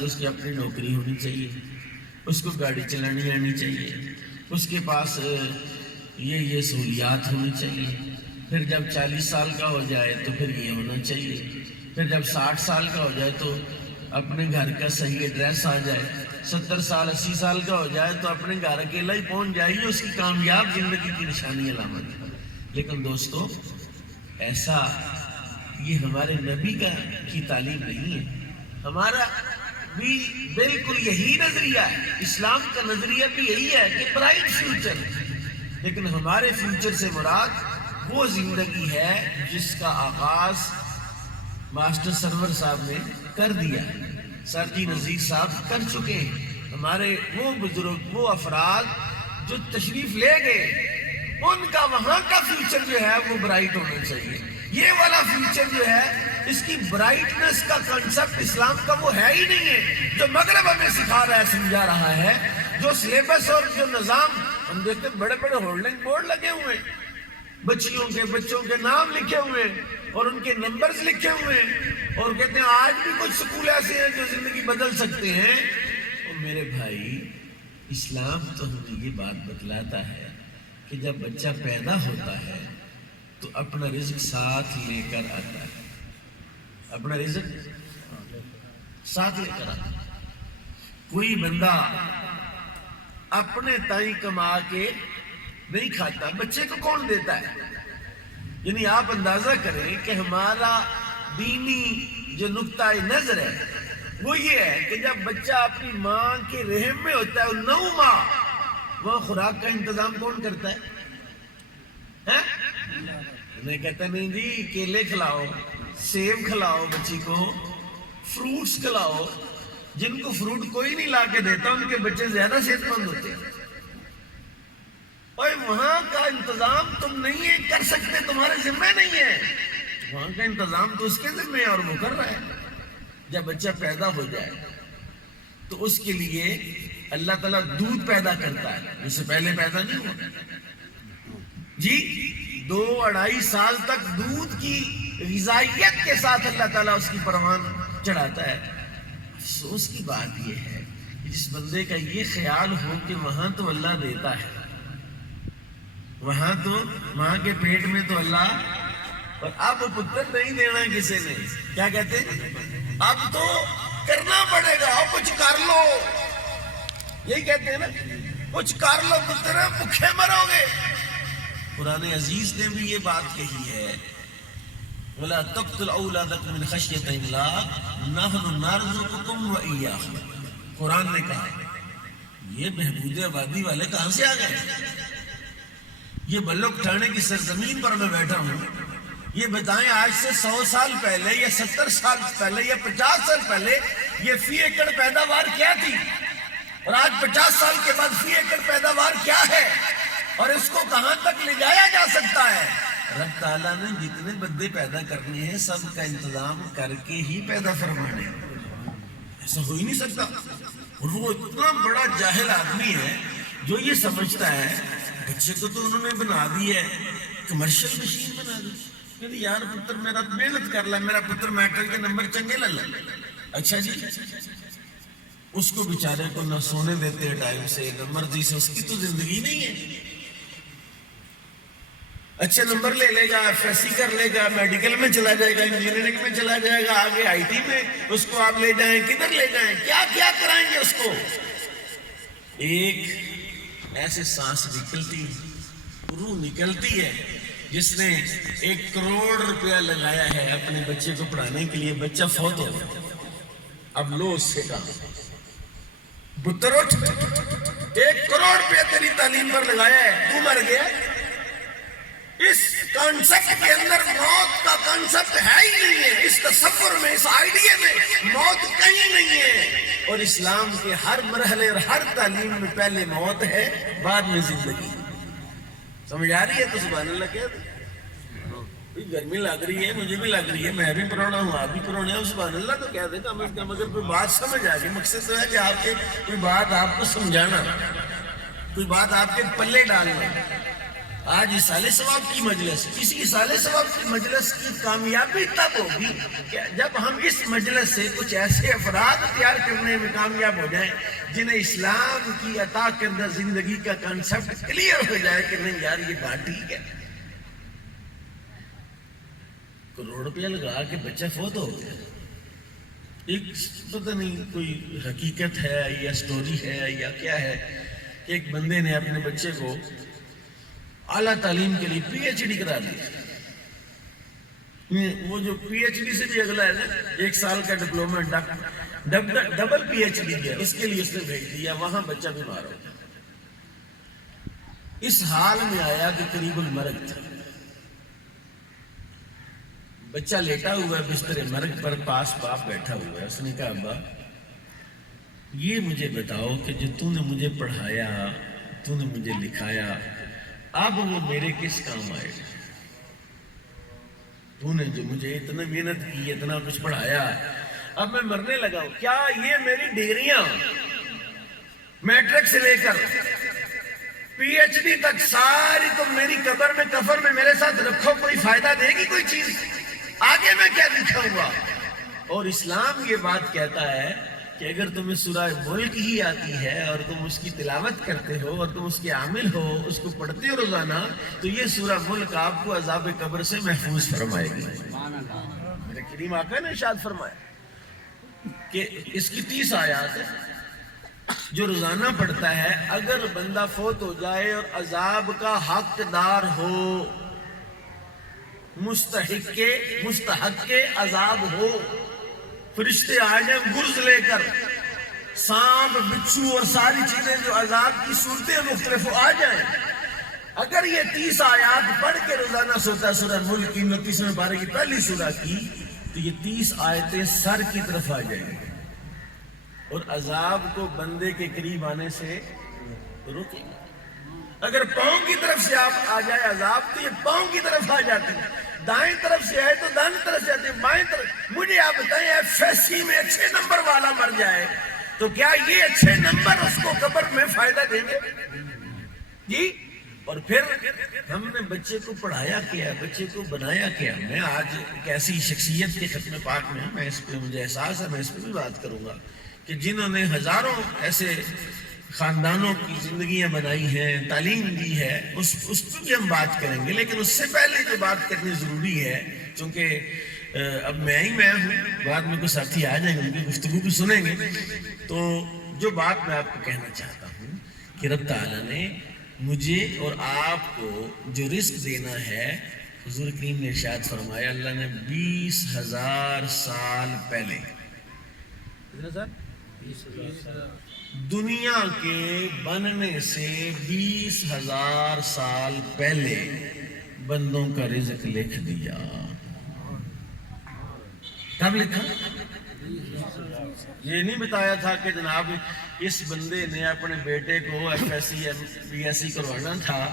اس کی اپنی نوکری ہونی چاہیے، اس کو گاڑی چلانی آنی چاہیے، اس کے پاس یہ سہولیات ہونی چاہیے۔ پھر جب 40 سال کا ہو جائے تو پھر یہ ہونا چاہیے، پھر جب 60 سال کا ہو جائے تو اپنے گھر کا صحیح ایڈریس آ جائے، 70 سال 80 سال کا ہو جائے تو اپنے گھر اکیلا ہی پہنچ جائے، یہ اس کی کامیاب زندگی کی نشانی علامت ہے۔ لیکن دوستو، ایسا یہ ہمارے نبی کی تعلیم نہیں ہے، ہمارا بھی بالکل یہی نظریہ ہے، اسلام کا نظریہ بھی یہی ہے کہ برائٹ فیوچر، لیکن ہمارے فیوچر سے مراد وہ زندگی ہے جس کا آغاز ماسٹر سرور صاحب نے کر دیا ہے، سر جی نذیر صاحب کر چکے ہیں۔ ہمارے وہ بزرگ، وہ افراد جو تشریف لے گئے، ان کا وہاں کا فیوچر جو ہے وہ برائٹ ہونا چاہیے۔ یہ والا فیوچر جو ہے، اس کی برائٹنس کا کنسپٹ اسلام کا وہ ہے ہی نہیں ہے جو مغرب ہمیں سکھا رہا ہے، سمجھا رہا ہے۔ جو سلیبس اور جو نظام ہم دیکھتے ہیں، بڑے بڑے ہولڈنگ بورڈ لگے ہوئے ہیں، بچوں کے نام لکھے ہوئے ہیں اور ان کے نمبرز لکھے ہوئے ہیں، اور کہتے ہیں آج بھی کچھ سکول ایسے ہیں جو زندگی بدل سکتے ہیں۔ اور میرے بھائی، اسلام تو ہمیں یہ بات بتلاتا ہے کہ جب بچہ پیدا ہوتا ہے تو اپنا رزق ساتھ لے کر آتا ہے، اپنا رزق ساتھ لے کر آتا ہے۔ کوئی بندہ اپنے تائیں کما کے نہیں کھاتا، بچے کو کون دیتا ہے؟ یعنی آپ اندازہ کریں کہ ہمارا دینی جو نقطۂ نظر ہے وہ یہ ہے کہ جب بچہ اپنی ماں کے رحم میں ہوتا ہے 9 ماہ، وہاں خوراک کا انتظام کون کرتا ہے؟ میں کہتا نہیں جی کیلے کھلاؤ، سیب کھلاؤ، بچی کو فروٹس کھلاؤ۔ جن کو فروٹ کوئی نہیں لا کے دیتا ان کے بچے زیادہ صحت مند ہوتے ہیں۔ اور وہاں کا انتظام تم نہیں کر سکتے، تمہارے ذمہ نہیں ہے، وہاں کا انتظام تو اس کے ذمہ ہے اور وہ کر رہا ہے۔ جب بچہ پیدا ہو جائے تو اس کے لیے اللہ تعالیٰ دودھ پیدا کرتا ہے، اس سے پہلے پیدا نہیں ہوا جی۔ 2-2.5 سال تک دودھ کی غذائیت کے ساتھ اللہ تعالیٰ اس کی پروان چڑھاتا ہے۔ افسوس کی بات یہ ہے کہ جس بندے کا یہ خیال ہو کہ وہاں تو اللہ دیتا ہے، وہاں تو ماں کے پیٹ میں تو اللہ، اور اب پتر نہیں دینا کسی نے، کیا کہتے ہیں اب تو کرنا پڑے گا، کچھ کر لو، یہی کہتے ہیں نا، کچھ کر لو پتر، بھوکے مرو گے۔ قرآن عزیز نے بھی یہ بات کہی ہے، وَلَا تَقْتُلْ أَوْلَادَكُمْ مِنْ خَشْيَةِ إِمْلَاقٍ نَحْنُ نَرْزُقُكُمْ وَإِيَّاهُمْ۔ قرآن نے کہا یہ بہبود آبادی والے کہاں سے آ گئے؟ یہ بلک اٹھانے کی سرزمین پر میں بیٹھا ہوں، یہ بتائیں آج سے 100 سال پہلے یا 70 سال پہلے یا 50 سال پہلے یہ فی ایکڑ پیداوار کیا تھی، اور آج 50 سال کے بعد فی ایکڑ پیداوار کیا ہے، اور اس کو کہاں تک لے جایا جا سکتا ہے؟ رب تعالیٰ نے جتنے بندے پیدا کرنے ہیں سب کا انتظام کر کے ہی پیدا فرمانے، ایسا ہو ہی نہیں سکتا۔ اور وہ اتنا بڑا جاہل آدمی ہے جو یہ سمجھتا ہے بچے کو تو انہوں نے بنا دی ہے کمرشل مشین بنا دی، کہ یار پتر میرا محنت کر لے، میرا پتر میٹرک کے نمبر چنگے لے لے۔ اچھا جی، اس کو بیچارے کو نہ سونے دیتے ٹائم سے، نہ مرضی سے، اس کی تو زندگی نہیں ہے۔ اچھے نمبر لے لے گا، ایف-ایس-سی کر لے گا، میڈیکل میں چلا جائے گا، انجینئرنگ میں چلا جائے گا، آگے آئی ٹی میں اس کو آپ لے جائیں، کدھر لے جائیں، کیا کیا کرائیں گے اس کو؟ ایک ایسے سانس نکلتی، روح نکلتی ہے جس نے 1 کروڑ روپیہ لگایا ہے اپنے بچے کو پڑھانے کے لیے، بچہ فوت ہو گیا، اب لو اس سے کہا پتر اٹھ، 1 کروڑ روپیہ تیری تعلیم پر لگایا ہے، تو مر گیا۔ اس کانسیپٹ کے اندر موت کا کانسیپٹ ہے ہی نہیں ہے، اس تصور میں، اس آئیڈیا میں موت کہیں نہیں ہے۔ اور اسلام کے ہر مرحلے اور ہر تعلیم میں پہلے موت ہے، بعد میں زندگی۔ سمجھ آ رہی ہے تو سبحان اللہ کہہ دیں۔ گرمی لگ رہی ہے، مجھے بھی لگ رہی ہے، میں بھی پرونا ہوں، آپ بھی پرونے ہوں، سبحان اللہ تو کہہ دیں کم از کم، اگر کوئی بات سمجھ آ گئی۔ مقصد تو ہے کہ آپ کے کوئی بات آپ کو سمجھانا، کوئی بات آپ کے پلے ڈالنا۔ آج اصالِ ثواب کی مجلس، اسی اصالِ ثواب کی مجلس کی کامیابی تب ہوگی کہ جب ہم اس مجلس سے کچھ ایسے افراد تیار کرنے بننے میں کامیاب ہو جائیں، جنہیں اسلام کی عطا کردہ زندگی کا کانسیپٹ کلیئر ہو جائے کہ نہیں یار یہ بات ٹھیک ہے۔ کروڑ روپیہ لگا کے بچہ فوت ہو گیا، ایک پتہ نہیں کوئی حقیقت ہے یا سٹوری ہے یا کیا ہے کہ ایک بندے نے اپنے بچے کو اعلیٰ تعلیم کے لیے پی ایچ ڈی کرا دی۔ وہ جو پی ایچ ڈی سے بھی اگلا ہے نا، 1 سال کا diploma double P H D ہے، اس کے لیے اس نے بھیج دیا، وہاں بچہ بیمار ہو گیا، اس حال میں آیا کہ قریب المرگ تھا، بچہ لیٹا ہوا ہے بستر مرگ پر، پاس باپ بیٹھا ہوا ہے۔ اس نے کہا ابا یہ مجھے بتاؤ کہ جو تو نے مجھے پڑھایا، تو نے مجھے لکھایا، اب وہ میرے کس کام آئے گا؟ تو نے جو مجھے اتنا محنت کی، اتنا کچھ پڑھایا، اب میں مرنے لگا ہوں، کیا یہ میری ڈگریاں میٹرک سے لے کر پی ایچ ڈی تک ساری تم میری قبر میں کفر میں میرے ساتھ رکھو، کوئی فائدہ دے گی کوئی چیز؟ آگے میں کیا دکھاؤں گا؟ اور اسلام یہ بات کہتا ہے کہ اگر تمہیں سورہ ملک ہی آتی ہے اور تم اس کی تلاوت کرتے ہو اور تم اس کے عامل ہو، اس کو پڑھتے ہو روزانہ، تو یہ سورہ ملک آپ کو عذاب قبر سے محفوظ فرمائے گی۔ میرے کریم آقا نے ارشاد فرمایا کہ اس کی 30 آیات ہے جو روزانہ پڑھتا ہے، اگر بندہ فوت ہو جائے اور عذاب کا حقدار ہو، مستحق کے عذاب ہو، فرشتے آ جائیں گرز لے کر، سانپ بچھو اور ساری چیزیں جو عذاب کی صورتیں مختلف آ جائیں، اگر یہ 30 آیات پڑھ کے روزانہ سوتا سورہ ملک کی 29ویں پارے کی پہلی سورہ کی، تو یہ 30 آیتیں سر کی طرف آ جائیں گی اور عذاب کو بندے کے قریب آنے سے روکے گا۔ اگر پاؤں کی طرف سے آپ آ جائے عذاب، تو یہ پاؤں کی طرف آ جاتی ہے، دائیں طرف سے آئے تو دائیں طرف سے آتی ہے، بائیں طرف۔ مجھے آپ بتائیں ایف ایس سی میں اچھے نمبر والا مر جائے تو کیا یہ اچھے نمبر اس کو قبر میں فائدہ دیں گے؟ جی۔ اور پھر ہم نے بچے کو پڑھایا کیا، بچے کو بنایا کیا۔ میں آج ایک ایسی شخصیت کے ختم پاک میں، میں اس پہ مجھے احساس ہے، میں اس پہ بھی بات کروں گا کہ جنہوں نے ہزاروں ایسے خاندانوں کی زندگیاں بنائی ہیں، تعلیم دی ہے، اس پہ بھی ہم بات کریں گے، لیکن اس سے پہلے جو بات کرنی ضروری ہے، چونکہ اب میں ہوں، بعد میں کوئی ساتھی آ جائیں گے، ان کی گفتگو بھی سنیں گے، تو جو بات میں آپ کو کہنا چاہتا ہوں کہ رب تعالیٰ نے مجھے اور آپ کو جو رزق دینا ہے، حضور کریم نے ارشاد فرمایا، اللہ نے 20,000 سال پہلے، دنیا کے بننے سے 20,000 سال پہلے بندوں کا رزق لکھ دیا۔ کب لکھا؟ یہ نہیں بتایا تھا کہ جناب اس بندے نے اپنے بیٹے کو F S C B S C کروانا تھا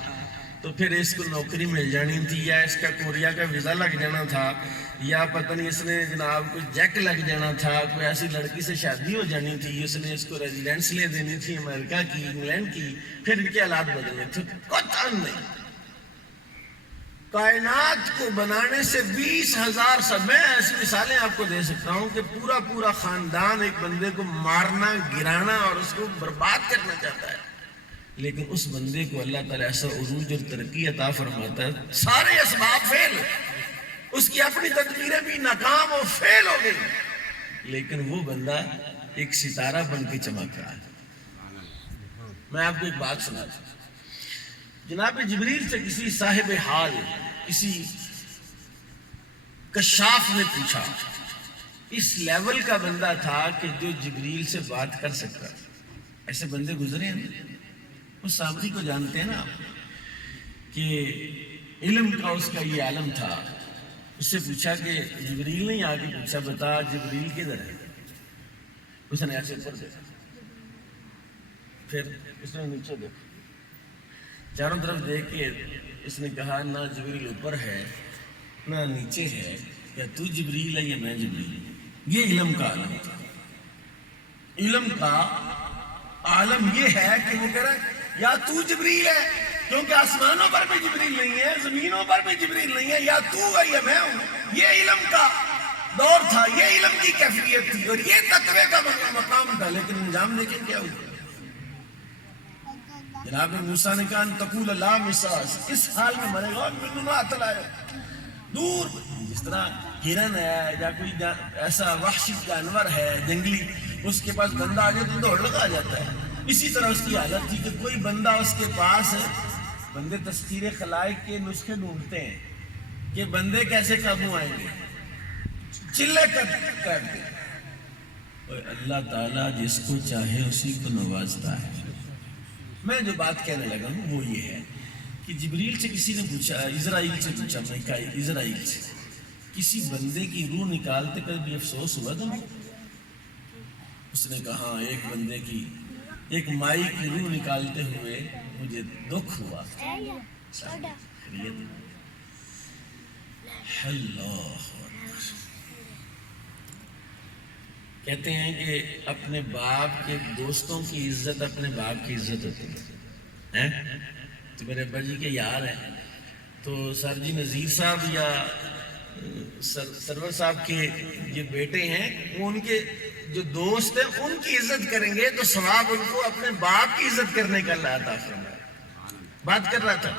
تو پھر اس کو نوکری مل جانی تھی، یا اس کا کوریا کا ویزا لگ جانا تھا، یا پتہ نہیں اس نے جناب کوئی جیک لگ جانا تھا، کوئی ایسی لڑکی سے شادی ہو جانی تھی، اس نے اس کو ریزیڈنس لے دینی تھی امریکہ کی، انگلینڈ کی، پھر ان کے حالات بدلنے تھے۔ قطعاً نہیں۔ کائنات کو بنانے سے 20,000 سال، میں ایسی مثالیں آپ کو دے سکتا ہوں کہ پورا خاندان ایک بندے کو مارنا، گرانا اور اس کو برباد کرنا چاہتا ہے، لیکن اس بندے کو اللہ تعالیٰ ایسا عروج اور ترقی عطا فرماتا ہے، سارے اسباب فیل، اس کی اپنی تدبیریں بھی ناکام اور فیل ہو گئی، لیکن وہ بندہ ایک ستارہ بن کے چمک رہا ہے۔ میں آپ کو ایک بات سناتا ہوں۔ جناب جبریل سے کسی صاحب حال، کسی کشاف نے پوچھا، اس لیول کا بندہ تھا کہ جو جبریل سے بات کر سکتا، ایسے بندے گزرے ہیں، اس سامری کو جانتے ہیں نا آپ، کہ علم کا اس کا یہ عالم تھا۔ اس سے پوچھا کہ جبریل نے آگے پوچھا، بتا جبریل کدھر ہے؟ اس نے ایسے اوپر دیکھا، پھر اس نے نیچے دیکھا، چاروں طرف دیکھ کے اس نے کہا نہ جبریل اوپر ہے نہ نیچے ہے، یا تو جبریل ہے یا میں جبریل۔ یہ علم کا عالم تھا۔ علم کا عالم یہ ہے کہ وہ کہہ رہا ہے یا تو جبریل ہے، کیونکہ آسمانوں پر بھی جبریل نہیں ہے، زمینوں پر بھی جبریل نہیں ہے، یا تو ہے یا میں ہوں۔ یہ علم کا دور تھا، یہ علم کی کیفیت تھی، اور یہ تقوی کا مقام تھا لیکن انجام دیکھیں کیا ہوا. جناب موسیٰ نے کہا ان تقول لا مساس, اس حال میں مرے گا منو نہ اتلائے, دور جس طرح ہرن ہے یا کوئی ایسا وحشی جانور ہے جنگلی, اس کے پاس بندہ آ جائے تو دوڑ لگا جاتا ہے. اسی طرح اس کی حالت تھی کہ کوئی بندہ اس کے پاس ہے. بندے تسخیر خلائق کے نسخے ڈھونڈتے ہیں کہ بندے کیسے قابو آئیں گے, چلے کر دے. اور اللہ تعالیٰ جس کو چاہے اسی کو نوازتا ہے. میں جو بات کہنے لگا ہوں وہ یہ ہے کہ جبریل سے کسی نے پوچھا, اسرائیل سے پوچھا, اسرائیل سے کسی بندے کی روح نکالتے کبھی افسوس ہوا تھا؟ اس نے کہا ہاں, ایک بندے کی, ایک مائی کی روح نکالتے ہوئے مجھے دکھ ہوا. اللہ کہتے ہیں کہ اپنے باپ کے دوستوں کی عزت اپنے باپ کی عزت ہوتی ہے. تو میرے ابا جی کے یار ہیں, تو سر جی نذیر صاحب یا سرور صاحب کے یہ بیٹے ہیں, وہ ان کے جو دوست ہیں ان کی عزت کریں گے تو ثواب ان کو اپنے باپ کی عزت کرنے کا اللہ عطا فرمائے. بات کر رہا تھا,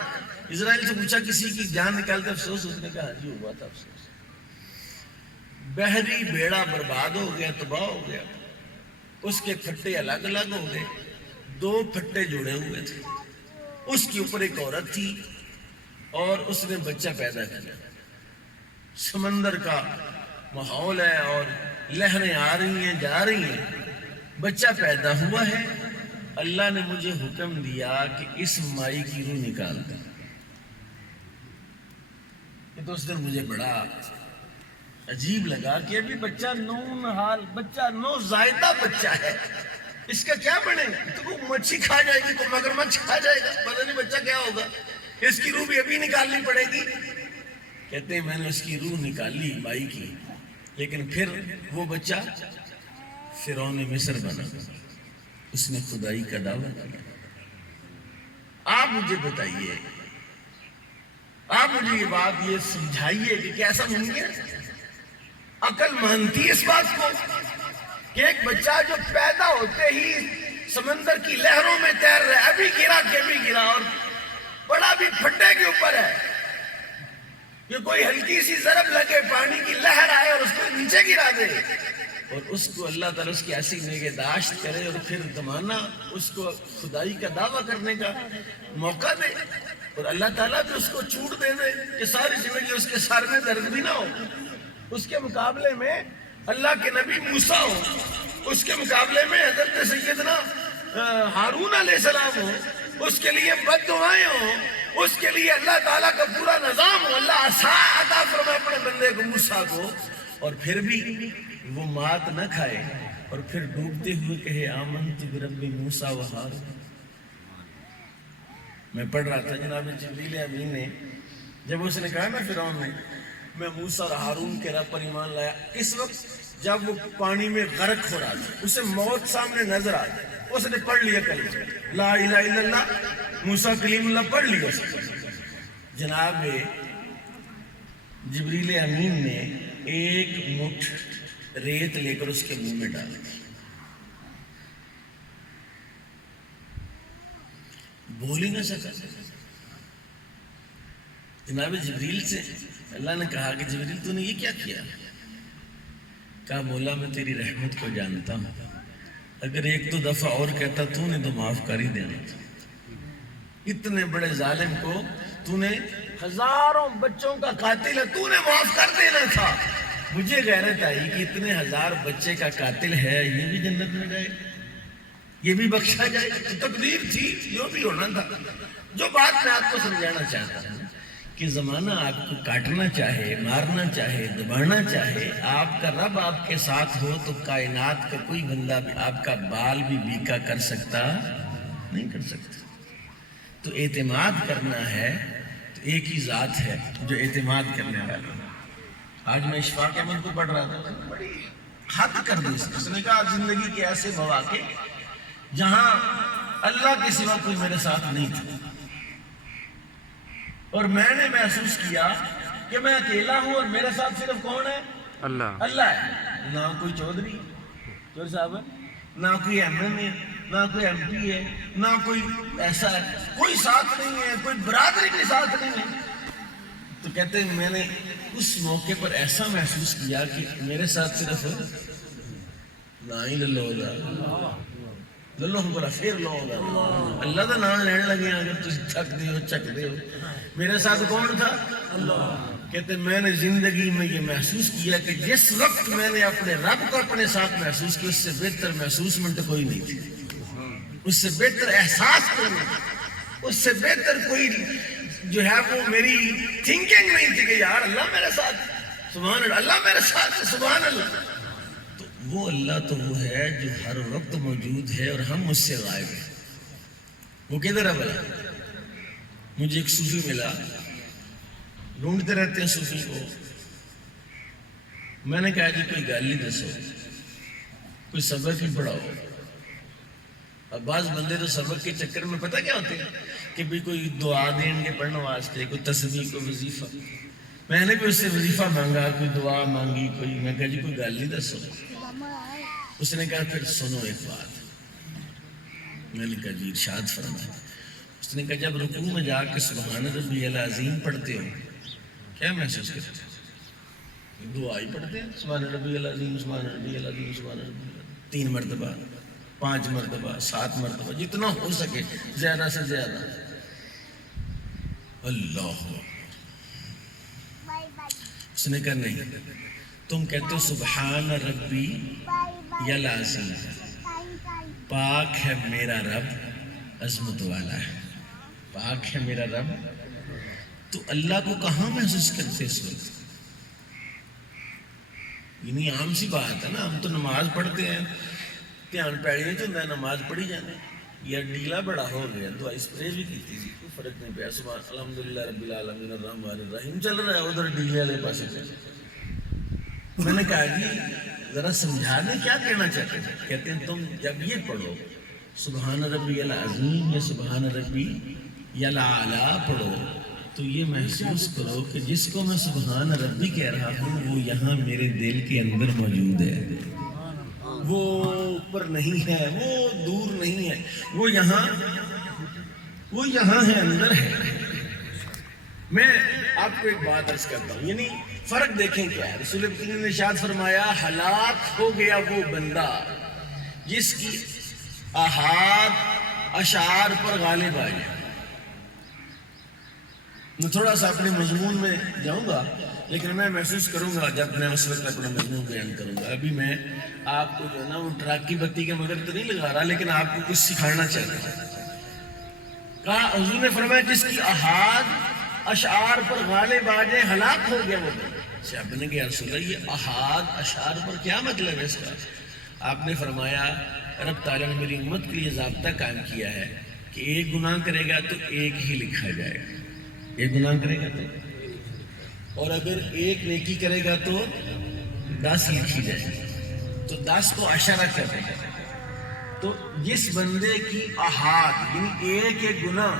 اسرائیل سے پوچھا کسی کی جان نکالتے افسوس, اس نے کہا جی ہوا تھا افسوس. بحری بیڑا برباد ہو گیا, تباہ ہو گیا, اس کے پھٹے الگ الگ ہو گئے, 2 پھٹے جڑے ہوئے تھے. اس کے اوپر ایک عورت تھی اور اس نے بچہ پیدا کیا. سمندر کا ماحول ہے اور لہریں آ رہی ہیں جا رہی ہیں, بچہ پیدا ہوا ہے. اللہ نے مجھے حکم دیا کہ اس مائی کی روح نکال دیں. تو اس دن مجھے بڑا عجیب لگا کہ ابھی بچہ نو زائدہ بچہ ہے, اس کا کیا بنے گا؟ تو کوئی مچھی کھا جائے گی, کوئی مگرمچھ کھا جائے گا, پتہ نہیں بچہ کیا ہوگا. اس کی روح بھی ابھی نکالنی پڑے گی. کہتے ہیں میں نے اس کی روح نکالی مائی کی, لیکن پھر وہ بچہ فرعون مصر بنا, اس نے خدائی کا دعویٰ کیا. آپ مجھے بتائیے, آپ مجھے یہ بات یہ سمجھائیے کہ کیسا ممکن, عقل مانتی اس بات کو کہ ایک بچہ جو پیدا ہوتے ہی سمندر کی لہروں میں تیر رہا ہے, ابھی گرا کہ ابھی گرا, اور بڑا بھی پھٹے کے اوپر ہے, کہ کوئی ہلکی سی ضرب لگے, پانی کی لہر آئے اور اس کو نیچے گرا دے, اور اس کو اللہ تعالیٰ اس کی ایسی نگہداشت کرے اور پھر زمانہ اس کو خدائی کا دعویٰ کرنے کا موقع دے, اور اللہ تعالیٰ بھی اس کو چھوٹ دے دے کہ ساری زندگی اس کے سر میں درد بھی نہ ہو. اس کے مقابلے میں اللہ کے نبی موسیٰ ہو, اس کے مقابلے میں حضرت سیدنا ہارون علیہ السلام ہو, اس کے لیے بد دعائیں ہوں, اس کے لیے اللہ تعالیٰ کا پورا نظام ہو. اللہ آسان عطا فرمائے اپنے بندے کو موسیٰ کو, اور پھر بھی وہ مات نہ کھائے, اور پھر ڈوبتے ہوئے کہے آمنت برب موسیٰ و ہارون. میں پڑھ رہا تھا جناب جبریل امین نے, جب اس نے کہا نا فرعون نے میں موسیٰ اور ہارون کے رب پر ایمان لایا, اس وقت جب وہ پانی میں غرق ہو رہا تھا, اسے موت سامنے نظر آ گئی, اس نے پڑھ لیا کلمہ لا الہ الا اللہ, موسیٰ کلیم اللہ پڑھ لیا. جناب جبریل امین نے ایک مٹھ ریت لے کر اس کے منہ میں ڈال دی, بول ہی نہ سکا. جناب جبریل سے اللہ نے کہا کہ جبریل تو نے یہ کیا کیا؟ کہا مولا میں تیری رحمت کو جانتا ہوں, اگر ایک دو دفعہ اور کہتا تو نے تو معاف کر ہی دینا تھا. اتنے بڑے ظالم کو تو نے, ہزاروں بچوں کا قاتل ہے, تو نے معاف کر دینا تھا. مجھے غیرت آئی کہ اتنے 1000 بچے کا قاتل ہے, یہ بھی جنت میں جائے, یہ بھی بخشا جائے. تقدیر تھی, جو بھی ہونا تھا. جو بات میں آپ کو سمجھانا چاہتا ہوں کہ زمانہ آپ کو کاٹنا چاہے, مارنا چاہے, دبانا چاہے, آپ کا رب آپ کے ساتھ ہو تو کائنات کا کوئی بندہ بھی آپ کا بال بھی بیکا کر سکتا نہیں کر سکتا. تو اعتماد کرنا ہے تو ایک ہی ذات ہے جو اعتماد کرنے والا. آج میں اشفاق احمد کو پڑھ رہا تھا, بڑی حد کر دی اس نے کہا زندگی کے ایسے مواقع جہاں اللہ کے سوا کوئی میرے ساتھ نہیں تھا, اور میں نے محسوس کیا کہ میں اکیلا ہوں اور میرے ساتھ صرف کون ہے؟ اللہ ہے. نہ کوئی چودھری صاحب ہے, نہ کوئی ایم این اے، نہ کوئی ایم پی ہے، نہ کوئی ایسا ہے، کوئی ساتھ نہیں ہے، کوئی برادری بھی ساتھ نہیں ہے. تو کہتے ہیں میں نے اس موقع پر ایسا محسوس کیا کہ میرے ساتھ صرف نہ ہی للو ہم کو پھر لو اللہ کا نام لین لگے اگر تم تھک ہو چکتے ہو. میرے ساتھ کون تھا؟ اللہ. کہتے میں نے زندگی میں یہ محسوس کیا کہ جس وقت میں نے اپنے رب کو اپنے ساتھ محسوس کیا اس سے بہتر محسوسمنٹ کوئی نہیں تھی، اس سے بہتر احساس کوئی نہیں تھی، اس سے بہتر کوئی جو ہے وہ میری تھنکنگ نہیں تھی کہ یار اللہ میرے ساتھ، سبحان اللہ، اللہ میرے ساتھ، سبحان اللہ. تو وہ اللہ تو وہ ہے جو ہر وقت موجود ہے اور ہم اس سے غائب ہیں. وہ کدھر ہے بھلا؟ مجھے ایک صوفی ملا، ڈھونڈتے رہتے ہیں صوفی کو. میں نے کہا جی کوئی گل ہی دسو، کوئی سبق ہی پڑھاؤ. اب بعض بندے تو سبق کے چکر میں پتہ کیا ہوتے ہیں کہ بھی کوئی دعا دیں گے پڑھنے واسطے، کوئی تسبیح، کوئی وظیفہ. میں نے بھی اس سے وظیفہ مانگا، کوئی دعا مانگی، کوئی. میں کہا جی کوئی گل ہی دسو. اس نے کہا پھر سنو ایک بات. میں نے کہا جی ارشاد فرمائیں. اس نے کہا جب رکوع میں جا کے سبحان ربی العظیم پڑھتے ہو کیا محسوس کرتے ہیں؟ دعا ہی پڑھتے ہیں، سبحان ربی العظیم، سبحان ربی العظیم، سبحان ربی العظیم، 3 مرتبہ، 5 مرتبہ، 7 مرتبہ، جتنا ہو سکے زیادہ سے زیادہ. اللہ. اس نے کہا نہیں، تم کہتے ہو سبحان ربی العظیم، پاک ہے میرا رب، عظمت والا ہے، پاک ہے میرا رب. تو اللہ کو کہاں محسوس کرتے اس وقت؟ یعنی عام سی بات ہے نا، ہم تو نماز پڑھتے ہیں، دھیان پیڑیاں چ ہوندا ہے، نماز پڑھی جانے. یا ڈیلا بڑا ہو گیا، دعا اسپرے بھی کی تھی، کوئی فرق نہیں پیا. سبحان الحمدللہ رب العالمین الرحمن الرحیم چل رہا ہے ادھر ڈیلے والے پاسے. میں نے کہا جی ذرا سمجھا دیں کیا کہنا چاہتے ہیں. کہتے ہیں تم جب یہ پڑھو سبحان ربی العظیم یا سبحان ربی الاعلیٰ پڑھو تو یہ محسوس کرو کہ جس کو میں سبحان ربی کہہ رہا ہوں وہ یہاں میرے دل کے اندر موجود ہے، وہ اوپر نہیں ہے، وہ دور نہیں ہے، وہ یہاں ہے، اندر ہے. میں آپ کو ایک بات عرض کرتا ہوں، یعنی فرق دیکھیں کیا ہے. رسول کریم نے ارشاد فرمایا ہلاک ہو گیا وہ بندہ جس کی احاد اشعار پر غالب آ جائے. میں تھوڑا سا اپنے مضمون میں جاؤں گا لیکن میں محسوس کروں گا جب میں اس وقت اپنا مضمون بیان کروں گا. ابھی میں آپ کو جو ہے نا وہ ٹرک کی بتی کے مگر تو نہیں لگا رہا لیکن آپ کو کچھ سکھانا چاہتا ہوں. کہا حضور نے فرمایا جس کی احاد اشعار پر غالب آ جائے ہلاک ہو گیا وہ بندہ. صحابہ نے کہا رسول اللہ یہ احاد اشعار پر کیا مطلب ہے اس کا؟ آپ نے فرمایا رب تعالیٰ نے میری امت کے لیے ضابطہ قائم کیا ہے کہ ایک گناہ کرے گا تو ایک ہی لکھا جائے گا، ایک گناہ کرے گا تو، اور اگر ایک نیکی کرے گا تو 10 لکھی جائے گی. تو 10 کو 10 کرے گا. تو جس بندے کی احاد یعنی ایک گناہ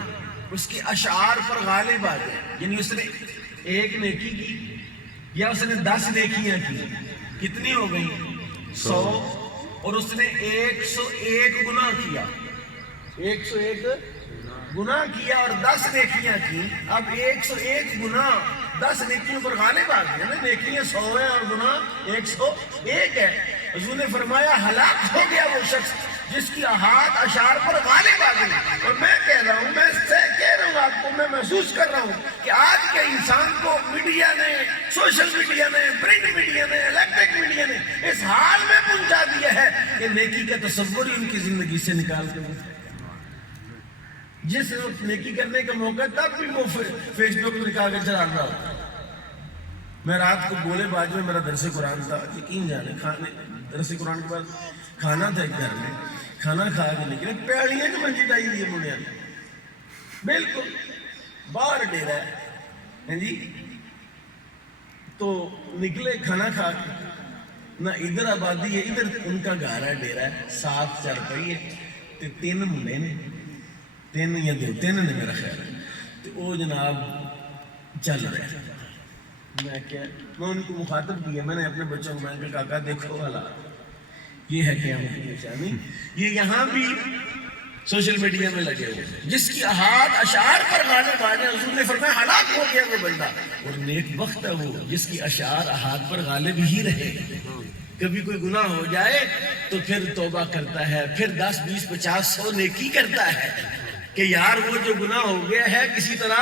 اس کے اشعار پر غالب آ جائے، یعنی اس نے ایک نیکی کی یا اس نے 10 نیکیاں کی، کتنی ہو گئی؟ 100. اور اس نے 101 گناہ کیا، 101 گناہ کیا اور 10 نیکیاں کی. اب 101 گناہ 10 نیکیوں پر غالب آ گئے نا، نیکیاں 100 ہیں اور گناہ 101 ہے. حضور نے فرمایا ہلاک ہو گیا وہ شخص جس کی احاد اشعار پر غالب آ گئی. اور میں کہہ رہا ہوں، میں کہہ رہا ہوں آپ کو، میں محسوس کر رہا ہوں کہ آج کے انسان کو میڈیا نے، سوشل میڈیا نے، پرنٹ میڈیا نے، الیکٹرک میڈیا نے اس حال میں پہنچا دیا ہے کہ نیکی کا تصور ہی ان کی زندگی سے نکال کے جس وقت نیکی کرنے کا موقع تب بھی وہ فیس بک نکال کے چلا رہا ہوتا. میں رات کو گولے باز میں میرا درس قرآن تھا، یقین جانے درس قرآن کے بعد کھانا تھا ایک گھر میں، کھانا کھا کے نکلے پیڑیاں جو منجی ڈائی دیے منڈیا نے، بالکل باہر ڈیرا ہے جی. تو نکلے کھانا کھا کے، نہ ادھر آبادی ہے ادھر ان کا گھر ہے، ڈیرا ہے، 7 چرپائی ہے، 3 منڈے نے، 3 یا 2 نے میرا خیال ہے. تو وہ جناب چل رہے ہیں. میں ان کو مخاطب کیا، میں نے اپنے بچوں کو میں نے کہا کاکا دیکھو حالات یہ ہے قیامت کی نشانی. یہ یہاں بھی سوشل میڈیا میں لگے ہوئے جس کی احاد اشعار پر غالب آ جائے. حضور نے فرمایا ہلاک ہو گیا وہ بندہ. اور نیک بخت ہے وہ جس کی اشعار احاد پر غالب ہی رہے. کبھی کوئی گناہ ہو جائے تو پھر توبہ کرتا ہے, پھر 10 20 50 100 نیکی کرتا ہے کہ یار وہ جو گناہ ہو گیا ہے کسی طرح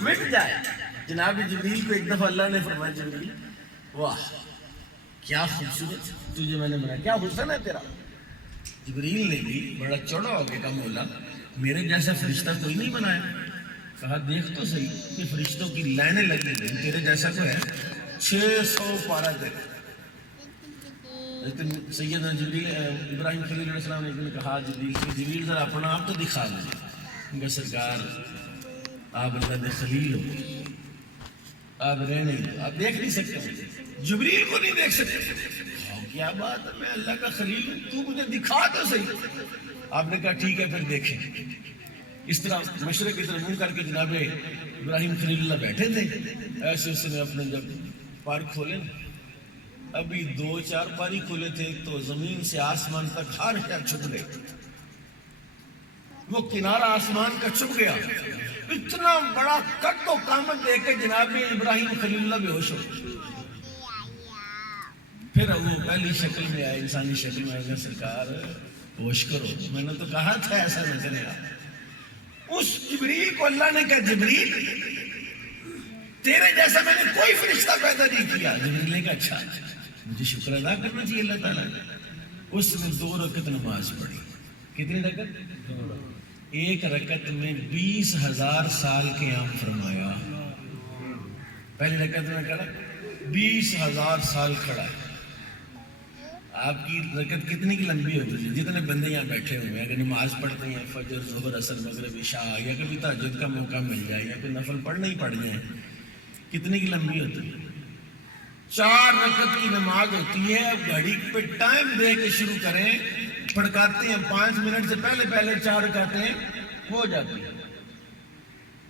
مٹ جائے. جناب جبریل کو ایک دفعہ اللہ نے فرمایا جبریل واہ کیا خوبصورت تجھے میں نے بنایا, کیا حسن ہے تیرا. جبریل نے بھی بڑا چوڑا ہو کے کہا مولا میرے جیسا فرشتہ کوئی نہیں بنایا. کہا دیکھ تو صحیح کہ فرشتوں کی لائنیں لگی گئی, تیرے جیسا کوئی ہے 600 پارہ تک. لیکن سیدنا جبریل ابراہیم خلیل علیہ السلام نے کہا جبریل ذرا اپنا آپ تو دکھا دیں. ان کا سرکار آپ اللہ نے خلیل ہو, آپ رہ نہیں دو, آپ دیکھ نہیں سکتے, جبریل کو نہیں دیکھ سکتے. کیا بات ہے, میں اللہ کا خلیل ہوں, تو مجھے دکھا تو صحیح. آپ نے کہا ٹھیک ہے پھر دیکھیں. اس طرح مشرق کی طرف منہ کر کے جناب ابراہیم خلیل اللہ بیٹھے تھے. ایسے اس نے اپنے جب پار کھولے, ابھی 2-4 پاری کھولے تھے تو زمین سے آسمان تک ہر شے چھپ گئے. وہ کنارہ آسمان کا چھپ گیا. اتنا بڑا کٹ و کامت دیکھ کے جناب ابراہیم خلیل اللہ بے ہوش ہو. پھر وہ پہلی شکل میں آئے, انسانی شکل میں آئے. سرکار ہوش کرو, میں نے تو کہا تھا ایسا نہ کرے گا. اس جبریل کو اللہ نے کہا جبریل تیرے جیسا میں نے کوئی فرشتہ پیدا نہیں کیا. جبریل نے کہا اچھا مجھے شکر ادا کرنا چاہیے اللہ تعالیٰ نے. اس نے 2 رکعت نماز پڑھی. کتنی رکعت؟ 1 رکعت میں 20,000 سال قیام فرمایا. پہلی رکعت میں کھڑا 20,000 سال کھڑا. آپ کی رکعت کتنی کی لمبی ہوگی؟ جتنے بندے یہاں بیٹھے ہوئے ہیں اگر نماز پڑھتے ہیں فجر ظہر عصر مغرب عشاء, یا کبھی تہجد کا موقع مل جائے یا کوئی نفل پڑھنا ہی پڑ جائے, کتنی کی لمبی ہوتی ہے؟ 4 رکعت کی نماز ہوتی ہے. گھڑی پہ ٹائم دے کے شروع کریں, پڑھکاتے ہیں 5 منٹ سے پہلے 4 رکعتیں ہو جاتی ہیں.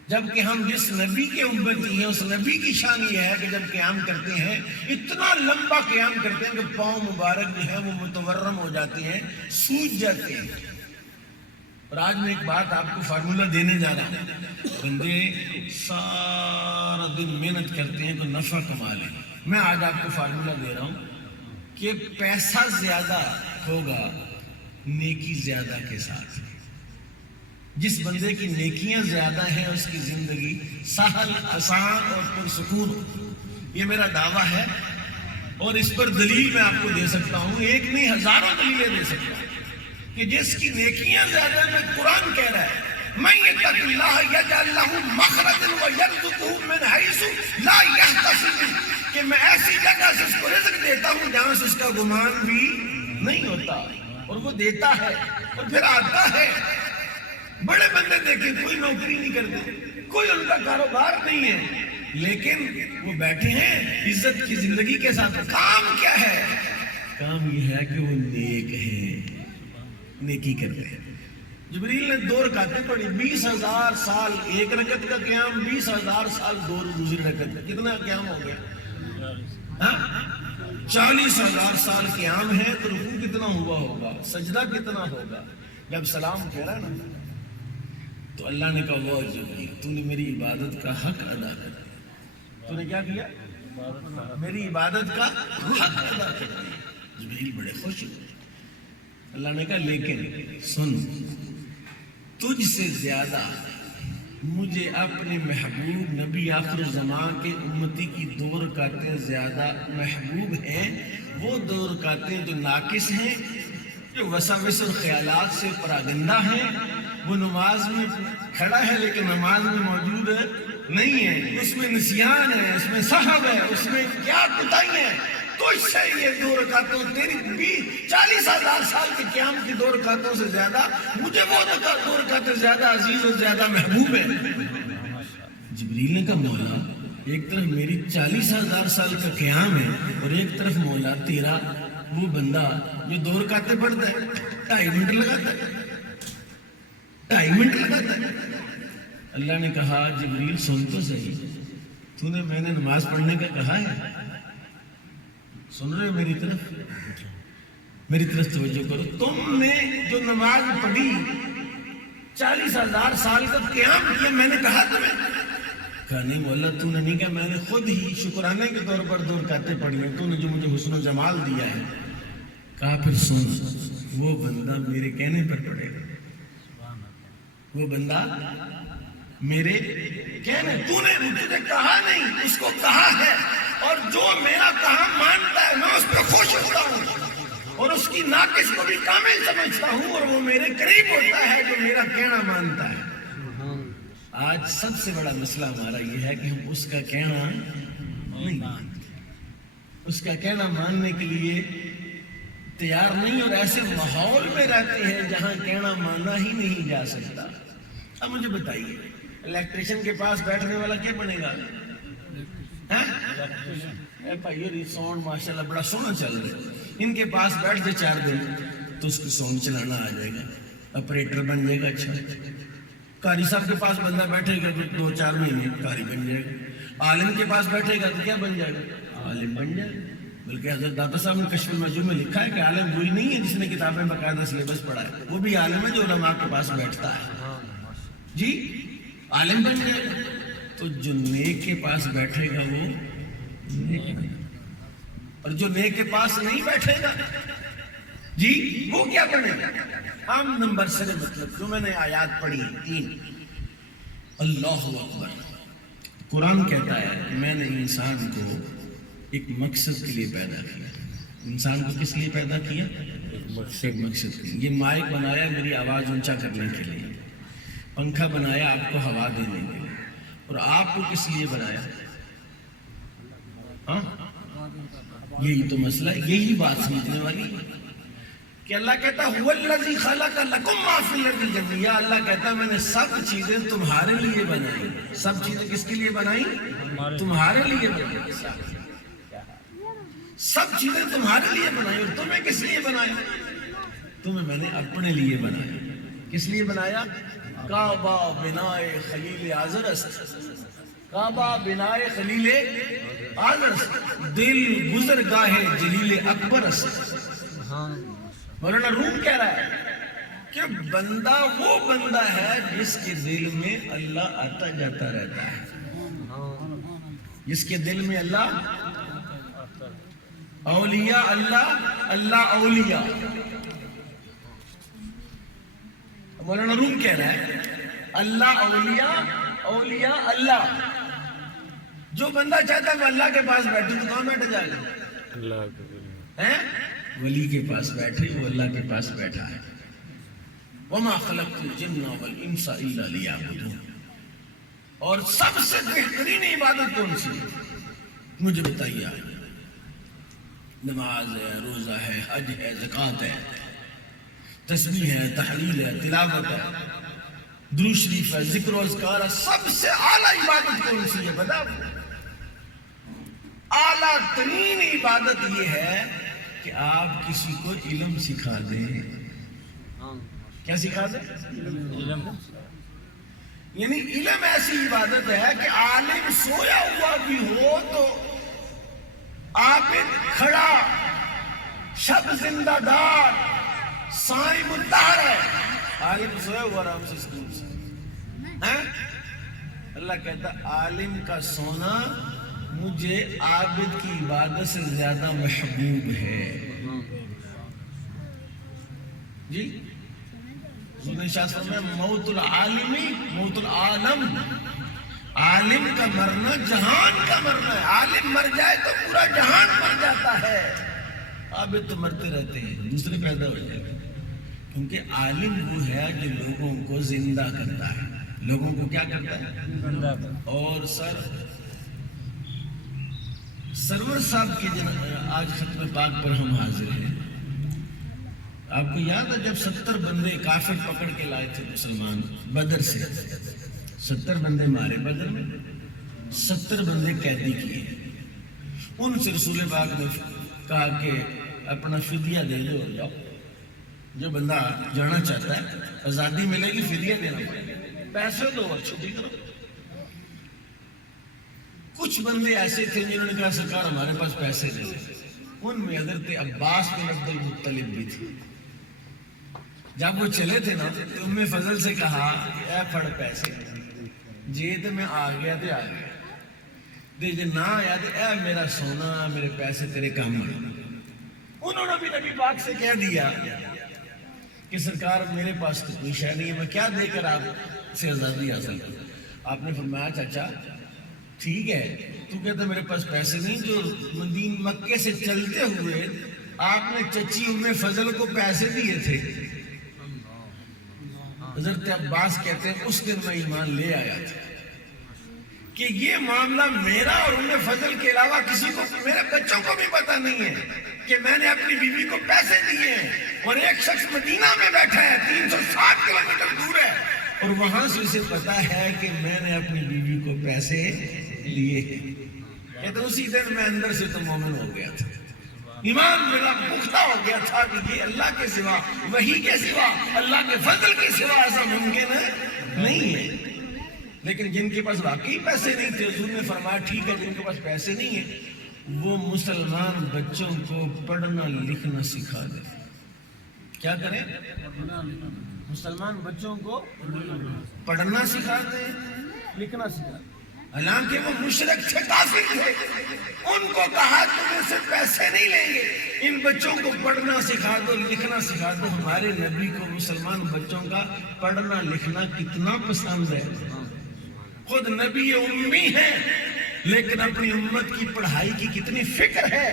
جبکہ ہم جس نبی کے امتی ہیں اس نبی کی شان یہ ہے کہ جب قیام کرتے ہیں اتنا لمبا قیام کرتے ہیں کہ پاؤں مبارک جو ہے وہ متورم ہو جاتے ہیں, سوج جاتے ہیں. اور آج میں ایک بات آپ کو فارمولہ دینے جا رہا ہوں. بندے سارا دن محنت کرتے ہیں تو نفع کما لیں. میں آج آپ کو فارمولہ دے رہا ہوں کہ پیسہ زیادہ ہوگا نیکی زیادہ کے ساتھ. جس بندے کی نیکیاں زیادہ ہیں اس کی زندگی سہل آسان اور پرسکون. یہ میرا دعویٰ ہے اور اس پر دلیل میں آپ کو دے سکتا ہوں, 1 نہیں ہزاروں دلیلیں دے سکتا ہوں کہ جس کی نیکیاں زیادہ میں قرآن کہہ رہا ہے من یتق اللہ یجعل لہ مخرجا ویرزقہ من حیث لا یحتسب, کہ میں ایسی جگہ سے اس کو رزق دیتا ہوں جہاں سے اس کا گمان بھی نہیں ہوتا, اور وہ دیتا ہے اور پھر آتا ہے. بڑے بندے دیکھیں کوئی نوکری نہیں کرتے, کوئی ان کا کاروبار نہیں ہے, لیکن وہ بیٹھے ہیں عزت کی زندگی کے ساتھ. کام کیا ہے؟ کام یہ ہے کہ وہ نیک ہیں, نیکی کرتے ہیں. جبریل نے 2 رکعتیں پڑھی, 20,000 سال 1 رکعت کا قیام, 20,000 سال دوسری رکعت کا. کتنا قیام ہو گیا؟ 40,000 سال قیام ہے تو رکوع کتنا ہوا ہوگا, سجدہ کتنا ہوگا. جب سلام کہہ رہا نا تو اللہ نے کہا وہ جبریل تو نے میری عبادت کا حق ادا کر دیا. تو نے کیا کیا؟ میری عبادت کا حق ادا کر دیا. جبریل بڑے خوش ہوئے. اللہ نے کہا لیکن سن, تجھ سے زیادہ مجھے اپنے محبوب نبی آخر الزمان کے امتی کی 2 رکعتیں زیادہ محبوب ہیں. وہ 2 رکعتیں جو ناقص ہیں, جو وساوس اور خیالات سے پراگندہ ہیں, وہ نماز میں کھڑا ہے لیکن نماز میں موجود نہیں ہے, اس میں نسیان ہے, اس میں سہو ہے, اس میں کیا کوتاہی ہے. تو اس سے یہ 2 رکعتوں تیری بھی 40,000 سال کے قیام کی 2 رکعتوں سے زیادہ مجھے وہ 2 رکعتیں زیادہ عزیز اور زیادہ محبوب ہیں. جبریل نے کہا مولا ایک طرف میری 40,000 سال کا قیام ہے اور ایک طرف مولا تیرا وہ بندہ جو 2 رکعتیں پڑھتا ہے 2.5 منٹ لگاتا ہے, 2.5 منٹ لگاتا ہے. اللہ نے کہا جبریل سن تو صحیح, تو نے میں نے نماز پڑھنے کا کہا ہے, سن رہے میری طرف؟ میری طرف توجہ کرو، تم نے جو نماز پڑھی 40,000 سال کا قیام کیا، میں نے کہا تمہیں؟ کہا نہیں مولا تو نے نہیں کہا، میں نے خود ہی شکرانے کے طور پر 2 رکعتیں پڑھی ہیں، تو نے جو مجھے حسن و جمال دیا ہے۔ کہا پھر سن، وہ بندہ میرے کہنے پر پڑے گا، وہ بندہ میرے کہنے، تو نے مجھے کہا نہیں، اس کو کہا ہے، اور جو میرا کہا مانتا ہے میں اس پہ خوش ہوتا ہوں، اور اس کی ناقص کو بھی کامل سمجھتا ہوں، اور وہ میرے قریب ہوتا ہے جو میرا کہنا مانتا ہے۔ آج سب سے بڑا مسئلہ ہمارا یہ ہے کہ ہم اس کا کہنا نہیں مانتے، اس کا کہنا ماننے کے لیے تیار نہیں، اور ایسے ماحول میں رہتے ہیں جہاں کہنا ماننا ہی نہیں جا سکتا۔ اب مجھے بتائیے، الیکٹریشن کے پاس بیٹھنے والا کیا بنے گا؟ ساؤنڈ ماشاءاللہ بڑا سونا چل رہا ہے، ان کے پاس بیٹھ جائے 4 دن تو اس کو ساؤنڈ چلانا آ جائے گا، آپریٹر بن جائے گا۔ اچھا، قاری صاحب کے پاس بندہ بیٹھے گا تو 2-4 مہینے قاری بن جائے گا، عالم کے پاس بیٹھے گا تو کیا بن جائے گا؟ عالم بن جائے گا۔ بلکہ حضرت داتا صاحب نے کشف المجوب میں لکھا ہے کہ عالم وہی نہیں ہے جس نے کتابیں باقاعدہ سلیبس پڑھا ہے، وہ بھی عالم ہے جو علماء کے پاس بیٹھتا ہے۔ جی عالم بن جائے گا، تو جو نیک کے پاس بیٹھے گا وہ نیک، اور جو نیک کے پاس نہیں بیٹھے گا جی وہ کیا بنے گا؟ عام نمبر سے مطلب جو میں نے آیات پڑھی 3، اللہ اکبر۔ قرآن کہتا ہے کہ میں نے انسان کو ایک مقصد کے لیے پیدا کیا۔ انسان کو کس لیے پیدا کیا؟ ایک مقصد کے لیے۔ یہ مائک بنایا میری آواز اونچا کرنے کے لیے، پنکھا بنایا آپ کو ہوا دینے کے لیے، اور آپ کو کس لیے بنایا؟ ہاں یہی تو مسئلہ ہے، یہی بات سمجھنے والی کہ اللہ کہتا ہے هو الذی خلق لکم ما فی الارض جميعا، اللہ کہتا ہے میں نے سب چیزیں تمہارے لیے بنائی۔ سب چیزیں کس کے لیے بنائی؟ تمہارے لیے بنائی۔ سب چیزیں تمہارے لیے بنائی، اور تمہیں کس لیے بنایا؟ تمہیں میں نے اپنے لیے بنایا۔ کس لیے بنایا؟ کعبہ بنائے خلیل آزر است، کعبہ بنائے خلیل آزر است، دل گزر گاہ جلیل اکبر است۔ مولانا روم کہہ رہا ہے کہ بندہ وہ بندہ ہے جس کے دل میں اللہ آتا جاتا رہتا ہے، جس کے دل میں اللہ، اولیاء اللہ، اللہ اولیاء۔ مولانا روم کہہ رہا ہے اللہ اولیاء، اولیاء اللہ۔ جو بندہ چاہتا ہے میں اللہ کے پاس بیٹھوں تو کہاں بیٹھ جائے گا؟ ولی کے پاس بیٹھے، وہ اللہ کے پاس بیٹھا ہے۔ وما خلقت الجن والانس الا لیعبدون۔ اور سب سے بہترین عبادت کون سی ہے؟ مجھے بتائیے۔ نماز ہے، روزہ ہے، حج ہے، زکوٰۃ ہے، تسبیح ہے، تحلیل ہے، تلاوت ہے، درود شریف ہے، ذکر و اذکار ہے۔ سب سے اعلیٰ عبادت کون سی ہے بتاؤ؟ اعلیٰ ترین عبادت یہ ہے کہ آپ کسی کو علم سکھا دیں۔ کیا سکھا دیں؟ علم۔ یعنی علم ایسی عبادت ہے کہ عالم سویا ہوا بھی ہو تو عابد کھڑا، شب زندہ دار، صائم الدہر ہے، عالم سویا ہوا آرام سے سکون سے۔ اللہ کہتا عالم کا سونا مجھے عابد کی عبادت سے زیادہ محبوب ہے۔ جی موت العالمی موت العالم، عالم کا مرنا جہان کا مرنا ہے۔ عالم مر جائے تو پورا جہان مر جاتا ہے، عابد تو مرتے رہتے ہیں، دوسرے پیدا ہو جاتے ہیں۔ کیونکہ عالم وہ ہے جو لوگوں کو زندہ کرتا ہے۔ لوگوں کو کیا کرتا ہے؟ اور سرور صاحب کی آج ختم پاک پر ہم حاضر ہیں۔ آپ کو یاد ہے جب 70 بندے کافر پکڑ کے لائے تھے مسلمان بدر سے، 70 بندے مارے بدر میں، 70 بندے قیدی کیے۔ ان سے رسول پاک نے کہا کہ اپنا فدیہ دے دو، جاؤ۔ جو بندہ جانا چاہتا ہے آزادی ملے گی، فدیہ دینا پڑے گا، پیسے دو اور چھٹی کرو۔ کچھ بندے ایسے تھے جنہوں نے کہا سرکار ہمارے پاس پیسے دے دیں۔ ان میں حضرت عباس بن عبد المطلب بھی تھے. جب وہ چلے تھے نا تو ام فضل سے کہا اے پڑ پیسے جی تو میں آ گیا تے آ گیا دے جے نہ آیا تے اے میرا سونا میرے پیسے تیرے کام آئے. انہوں نے بھی نبی پاک سے کہہ دیا کہ سرکار میرے پاس تو کوئی شے نہیں ہے، میں کیا دے کر آپ سے آزادی حاصل کروں. آپ نے فرمایا چاچا ٹھیک ہے تو کہتا میرے پاس پیسے نہیں، جو مدین مکے سے چلتے ہوئے آپ نے چچی ام فضل کو پیسے دیے تھے. حضرت عباس کہتے ہیں اس دن میں ایمان لے آیا تھا کہ یہ معاملہ میرا اور ام فضل کے علاوہ کسی کو، میرے بچوں کو بھی پتہ نہیں ہے کہ میں نے اپنی بیوی کو پیسے دیے ہیں، اور ایک شخص مدینہ میں بیٹھا ہے 360 کلومیٹر دور ہے اور وہاں سے اسے پتا ہے کہ میں نے اپنی بیوی کو پیسے لیے ہیں. کہتے اسی دن میں اندر سے تو مومن ہو گیا تھا، ایمان میرا پختہ ہو گیا تھا کہ یہ اللہ کے سوا، وحی کے سوا، اللہ کے فضل کے سوا ایسا ممکن نہیں ہے. لیکن جن کے پاس واقعی پیسے نہیں تھے حضور نے فرمایا ٹھیک ہے جن کے پاس پیسے نہیں ہیں وہ مسلمان بچوں کو پڑھنا لکھنا سکھا دیں. کیا کریں؟ مسلمان بچوں کو پڑھنا سکھا دیں، لکھنا سکھا دیں. حالانکہ وہ مشرک تھے، کافر تھے، ان کو کہا تم سے پیسے نہیں لیں گے، ان بچوں کو پڑھنا سکھا دو، لکھنا سکھا دو. ہمارے نبی کو مسلمان بچوں کا پڑھنا لکھنا کتنا پسند ہے. خود نبی امی ہے لیکن اپنی امت کی پڑھائی کی کتنی فکر ہے.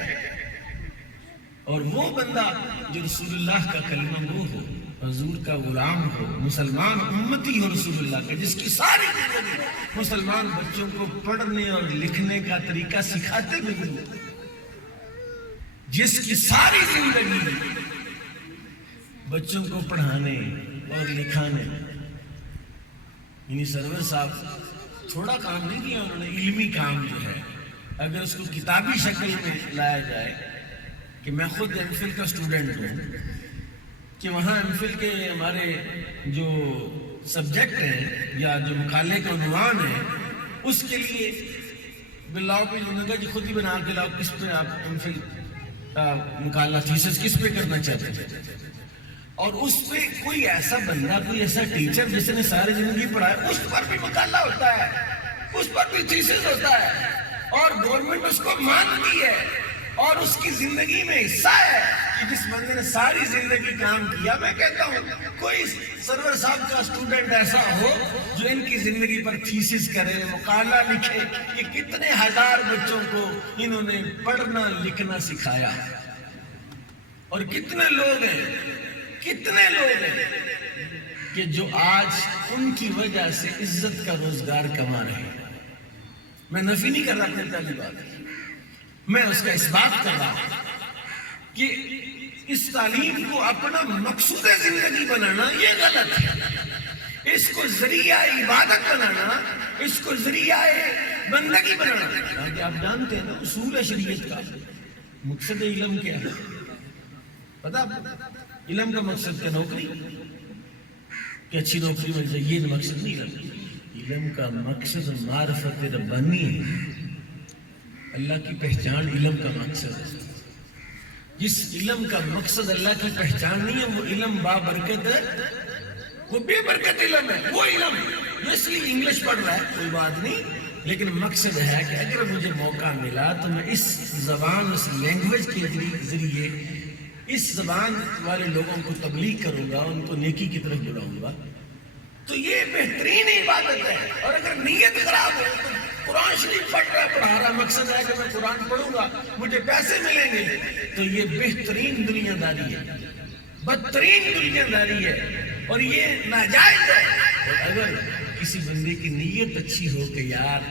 اور وہ بندہ جو رسول اللہ کا کلمہ گو ہو، حضور کا غلام ہو، مسلمان امتی ہو رسول اللہ کا، جس کی ساری زندگی مسلمان بچوں کو پڑھنے اور لکھنے کا طریقہ سکھاتے ہوئے، جس کی ساری زندگی بچوں کو پڑھانے اور لکھانے. یعنی سرور صاحب تھوڑا کام نہیں کیا انہوں نے، علمی کام جو ہے اگر اس کو کتابی شکل میں لایا جائے کہ میں خود ایم فل کا اسٹوڈنٹ ہوں کہ وہاں ایم فل کے ہمارے جو سبجیکٹ ہیں یا جو مقالے کا عنوان ہے اس کے لیے بلاؤ پہ انہوں نے کہا جی خود ہی بنا کے لاؤ کس پہ آپ ایم فل کا مقالہ تھیسس کس پہ کرنا چاہتے تھے. اور اس پہ کوئی ایسا بندہ، کوئی ایسا ٹیچر جس نے ساری زندگی پڑھایا اس پر بھی مقالہ ہوتا ہے، اس پر بھی تھیسس ہوتا ہے اور گورنمنٹ اس کو مانتی ہے اور اس کی زندگی میں حصہ ہے کہ جس بندے نے ساری زندگی کام کیا. میں کہتا ہوں کوئی سرور صاحب کا اسٹوڈنٹ ایسا ہو جو ان کی زندگی پر تھیسس کرے، مقالہ لکھے کہ کتنے ہزار بچوں کو انہوں نے پڑھنا لکھنا سکھایا. اور کتنے لوگ ہیں کہ جو آج ان کی وجہ سے عزت کا روزگار کما رہے ہیں. میں نفی نہیں کر رہا اپنے پہلی بات، میں اس کا اس بات کر رہا ہوں کہ اس تعلیم کو اپنا مقصود زندگی بنانا یہ غلط ہے. اس کو ذریعہ عبادت بنانا، اس کو ذریعہ بندگی بنانا. کہ آپ جانتے ہیں نا اصول شریعت کا مقصد علم کیا ہے؟ پتا علم کا مقصد کیا؟ نوکری، کہ اچھی نوکری مل جائے، یہ مقصد نہیں ہے. علم کا مقصد معرفت ربانی ہے، اللہ کی پہچان علم کا مقصد ہے. جس علم کا مقصد اللہ کی پہچان نہیں ہے وہ علم بابرکت ہے، وہ بے برکت علم ہے. وہ علم اس لیے انگلش پڑھ رہا ہے کوئی بات نہیں، لیکن مقصد ہے کہ اگر مجھے موقع ملا تو میں اس زبان، اس لینگویج کے ذریعے اس زبان والے لوگوں کو تبلیغ کروں گا، ان کو نیکی کی طرف بلاؤں گا. تو یہ بہترین عبادت ہے. اور اگر نیت خراب ہو تو قرآن شریف پڑھا رہا مقصد ہے کہ میں قرآن پڑھوں گا مجھے پیسے ملیں گے، تو یہ بہترین دنیا داری ہے، بدترین دنیا داری ہے اور یہ ناجائز ہے. اور اگر کسی بندے کی نیت اچھی ہو کہ یار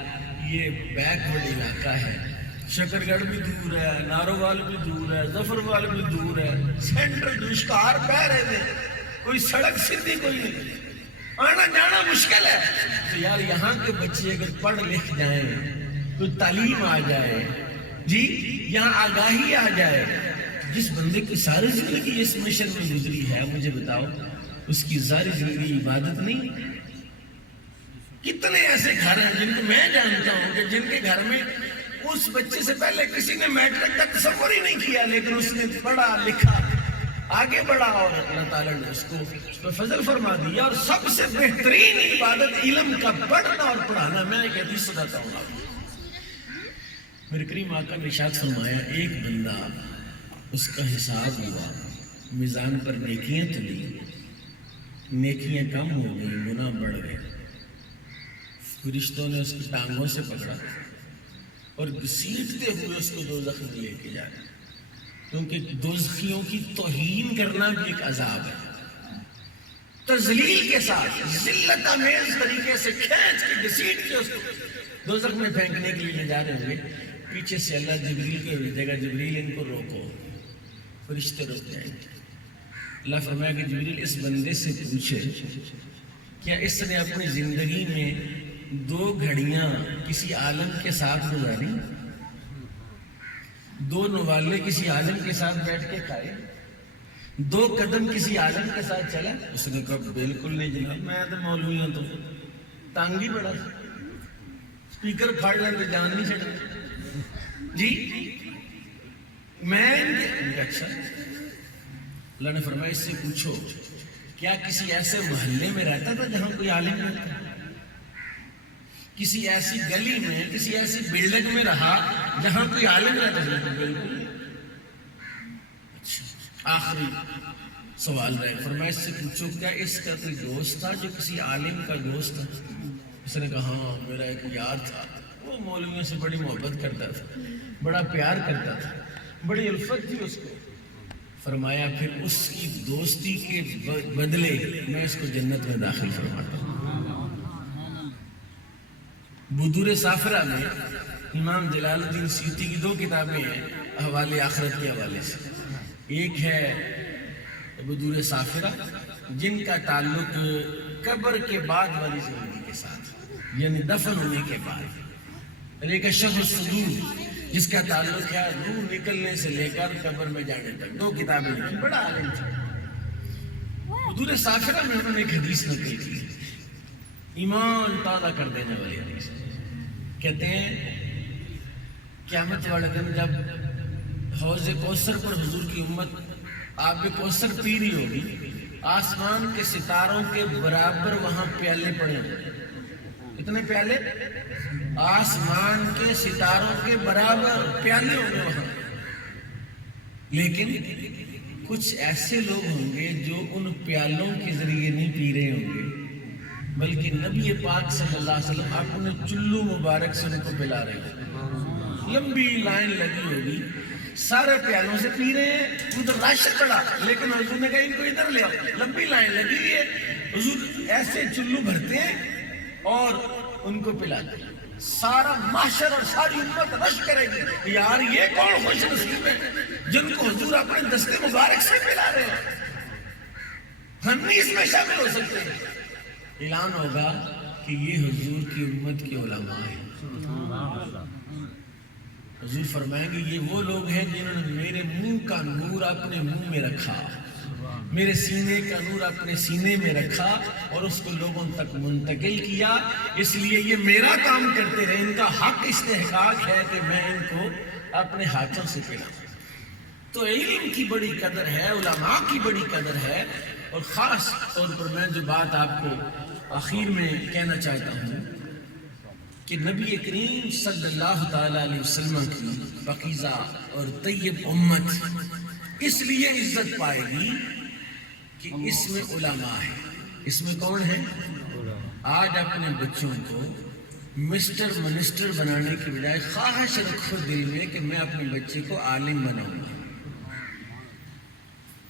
یہ بیکورڈ علاقہ ہے، شکر گڑھ بھی دور ہے، نارووال بھی دور ہے، ظفروال بھی دور ہے، سینٹرل دشکار پہ رہے تھے، کوئی سڑک سیدھی کوئی نہیں، آنا جانا مشکل ہے، تو یار یہاں کے بچے اگر پڑھ لکھ جائیں، کوئی تعلیم آ جائے، جی یہاں آگاہی آ جائے. جس بندے کی ساری زندگی اس مشن میں گزری ہے مجھے بتاؤ اس کی ساری زندگی عبادت نہیں؟ کتنے ایسے گھر ہیں جن کو میں جانتا ہوں کہ جن کے گھر میں اس بچے سے پہلے کسی نے میٹرک کا تصور ہی نہیں کیا، لیکن اس نے پڑھا لکھا آگے بڑھا اور اللہ تعالیٰ نے اس پر فضل فرما دیا. اور سب سے بہترین عبادت علم کا پڑھنا اور پڑھانا. میں ایک حدیث سناتا ہوں آپ کو. میرے کریم آقا نے ارشاد فرمایا ایک بندہ اس کا حساب ہوا، میزان پر نیکیاں تلی، نیکیاں کم ہو گئی، گناہ بڑھ گئے. فرشتوں نے اس کی ٹانگوں سے پکڑا اور گھسیٹتے ہوئے اس کو دوزخ میں لے کے جا رہے، کیونکہ دوزخیوں کی توہین کرنا بھی ایک عذاب ہے. تذلیل کے ساتھ ذلت آمیز طریقے سے کھینچ کے گھسیٹ کے اس کو دوزخ میں پھینکنے کے لیے لے جا رہے ہوں گے. پیچھے سے اللہ جبریل کو بھیجے گا، جبریل ان کو روکو. فرشتے روک جائیں گے. اللہ فرمایا کہ جبریل اس بندے سے پوچھے کیا اس نے اپنی زندگی میں 2 گھڑیاں کسی عالم کے ساتھ گزاری، 2 نوالے کسی عالم کے ساتھ بیٹھ کے کھائے، 2 قدم کسی عالم کے ساتھ چلا؟ اس نے کہا بالکل نہیں جناب، میں تو مولوی ہوں، تو تانگ ہی بڑا اسپیکر پھاڑ لیں تو جان نہیں چڑھتا جی میں. اچھا. اللہ نے فرمایا اس سے پوچھو کیا کسی ایسے محلے میں رہتا تھا جہاں کوئی عالم نہیں تھا؟ کسی ایسی گلی میں، کسی ایسی بلڈنگ میں رہا جہاں کوئی عالم رہتا تھا؟ بالکل. اچھا. آخری سوال رہے. فرمایا اس سے پوچھو کیا اس کا کوئی دوست تھا جو کسی عالم کا دوست تھا؟ اس نے کہا ہاں میرا ایک یار تھا، وہ مولویوں سے بڑی محبت کرتا تھا، بڑا پیار کرتا تھا، بڑی الفت تھی اس کو. فرمایا پھر اس کی دوستی کے بدلے میں اس کو جنت میں داخل فرماتا ہوں. بدور سافرہ میں امام جلال الدین سیوطی کی 2 کتابیں ہیں حوالے آخرت کے حوالے سے. ایک ہے بدور سافرہ جن کا تعلق قبر کے بعد والی زندگی کے ساتھ، یعنی دفن ہونے کے بعد. ایک ہے شرح الصدور جس کا تعلق ہے روح نکلنے سے لے کر قبر میں جانے تک. 2 کتابیں لکھی، بڑا عالم تھا. بدور سافرہ میں انہوں نے ایک حدیث نقل کی، ایمان تازہ کر دینے والی حدیث. کہتے ہیں قیامت والے دن جب حوض کوثر پر حضور کی امت آب کوثر پی رہی ہوگی، آسمان کے ستاروں کے برابر وہاں پیالے پڑے ہوں گے. اتنے پیالے؟ آسمان کے ستاروں کے برابر پیالے ہوں گے وہاں. لیکن کچھ ایسے لوگ ہوں گے جو ان پیالوں کے ذریعے نہیں پی رہے ہوں گے، بلکہ نبی پاک صلی اللہ علیہ وسلم اپنے چلو مبارک سے ان کو پلا رہے ہیں. لمبی لائن لگی ہوگی، سارے پیالوں سے پی رہے ہیں، ادھر رش پڑا، لیکن حضور نے کہا ان کو ادھر لے آؤ. لمبی لائن لگی ہوئی ہے، حضور ایسے چلو بھرتے ہیں اور ان کو پلاتے ہیں. سارا محشر اور ساری امت رش کرے گی، یار یہ کون خوش نصیب ہے جن کو حضور اپنے دستے مبارک سے پلا رہے ہیں، ہم نہیں اس میں شامل ہو سکتے. اعلان ہوگا کہ یہ حضور کی امت کے علماء ہیں. حضور فرمائیں گے یہ وہ لوگ ہیں جنہوں نے میرے منہ کا نور اپنے منہ میں رکھا، میرے سینے کا نور اپنے سینے میں رکھا اور اس کو لوگوں تک منتقل کیا. اس لیے یہ میرا کام کرتے رہے، ان کا حق استحقاق ہے کہ میں ان کو اپنے ہاتھوں سے پلاؤں. تو علم کی بڑی قدر ہے، علماء کی بڑی قدر ہے. اور خاص طور پر میں جو بات آپ کو آخر میں کہنا چاہتا ہوں کہ نبی کریم صلی اللہ تعالیٰ علیہ وسلم کی پاکیزہ اور طیب امت اس لیے عزت پائے گی کہ اس میں علماء ہیں. اس میں کون ہے؟ آج اپنے بچوں کو مسٹر منسٹر بنانے کی بجائے خواہش رکھو دل میں کہ میں اپنے بچے کو عالم بناؤں گا.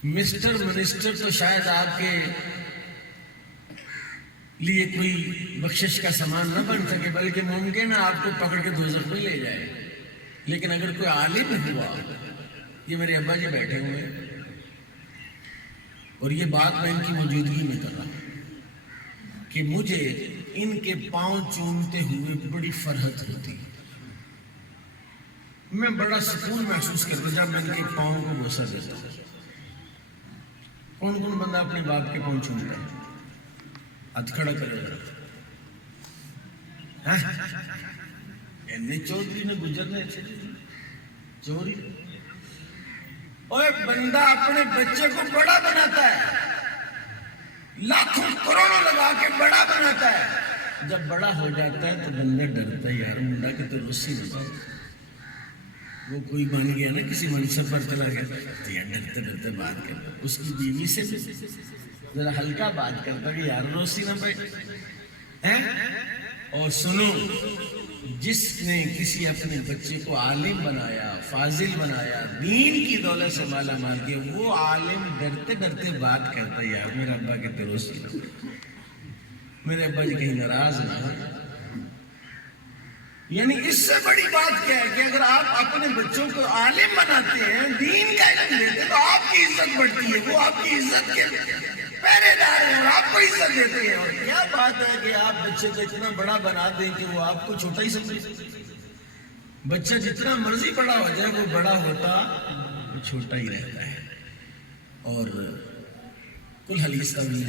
مسٹر منسٹر تو شاید آپ کے لیے کوئی بخشش کا سامان نہ بن سکے، بلکہ ممکن ہے آپ کو پکڑ کے دوزخ میں لے جائے. لیکن اگر کوئی عالم ہوا، یہ میرے ابا جی بیٹھے ہوئے ہیں اور یہ بات میں ان کی موجودگی میں کر رہا ہوں کہ مجھے ان کے پاؤں چومتے ہوئے بڑی فرحت ہوتی، میں بڑا سکون محسوس کرتا جب میں ان کے پاؤں کو بوسہ دیتا ہوں. کون کون بندہ اپنے باپ کے پاؤں چومتا ہے؟ ہاتھ کھڑا کرے گا. اینے چودھری نے گزرنے تھے چوری. اوے بندہ اپنے بچے کو بڑا بناتا ہے, لاکھوں کروڑوں لگا کے بڑا بناتا ہے, جب بڑا ہو جاتا ہے تو بندہ ڈرتا ہے, یار منڈا کہ تو رسی نہ پاؤ. وہ کوئی بن گیا نا, کسی منصب پر چلا گیا تو یار ڈرتے ڈرتے بات کرتا, اس کی بیوی سے ذرا ہلکا بات کرتا کہ یار رسی نہ پائے. اور سنو, جس نے کسی اپنے بچے کو عالم بنایا, فاضل بنایا, دین کی دولت سے مالا مال کیا, وہ عالم ڈرتے ڈرتے بات کرتا ہے یار میرا ابا کے تروسی نہ پائے, میرے ابا جی کہیں ناراض نہ ہو. یعنی اس سے بڑی بات کیا ہے کہ اگر آپ اپنے بچوں کو عالم بناتے ہیں, دین کا علم دیتے ہیں, تو آپ کی عزت بڑھتی ہے, وہ آپ کی عزت کے پہرے دار ہیں اور آپ کو عزت دیتے ہیں. اور کیا بات ہے کہ آپ بچے کو اتنا بڑا بنا دیں کہ وہ آپ کو چھوٹا ہی سمجھے. بچہ جتنا مرضی بڑا ہو جائے وہ بڑا ہوتا وہ چھوٹا ہی رہتا ہے. اور کل حلیث طویل